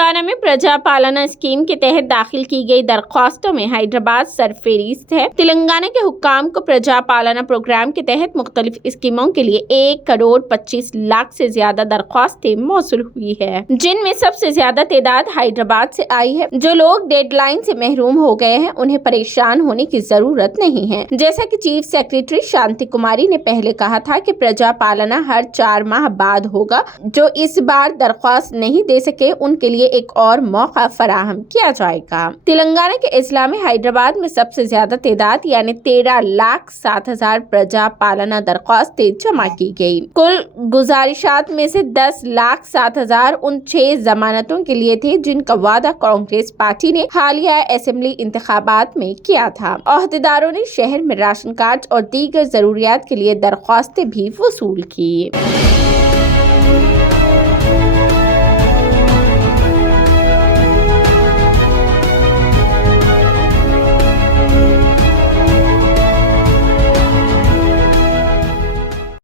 तेलंगाना में प्रजा पालना स्कीम के तहत दाखिल की गई दरख्वास्तों में हैदराबाद सरफहरिस्त है। तेलंगाना के हुक्काम को प्रजा पालना प्रोग्राम के तहत मुख्तलिफ स्कीमों के लिए 1,25,00,000 से ज्यादा दरख्वास्तें मौसूल हुई है, जिनमें सबसे ज्यादा तादाद हैदराबाद से आई है। जो लोग डेडलाइन से महरूम हो गए हैं उन्हें परेशान होने की जरूरत नहीं है। जैसा कि चीफ सेक्रेटरी शांति कुमारी ने पहले कहा था कि प्रजा पालना हर 4 माह बाद होगा। जो इस बार दरख्वास्त नहीं दे सके उनके लिए एक और मौका फराहम किया जाएगा। तेलंगाना के अजला में हैदराबाद में सबसे ज्यादा तादाद यानी 13,07,000 प्रजा पालना दरख्वास्तें जमा की गयी। कुल गुजारिशात में से 10,07,000 उन 6 जमानतों के लिए थे जिनका वादा कांग्रेस पार्टी ने हालिया असेंबली इंतखाबात में किया था। अहदेदारों ने शहर में राशन कार्ड और दीगर जरूरियात के लिए दरख्वास्तें भी वसूल की।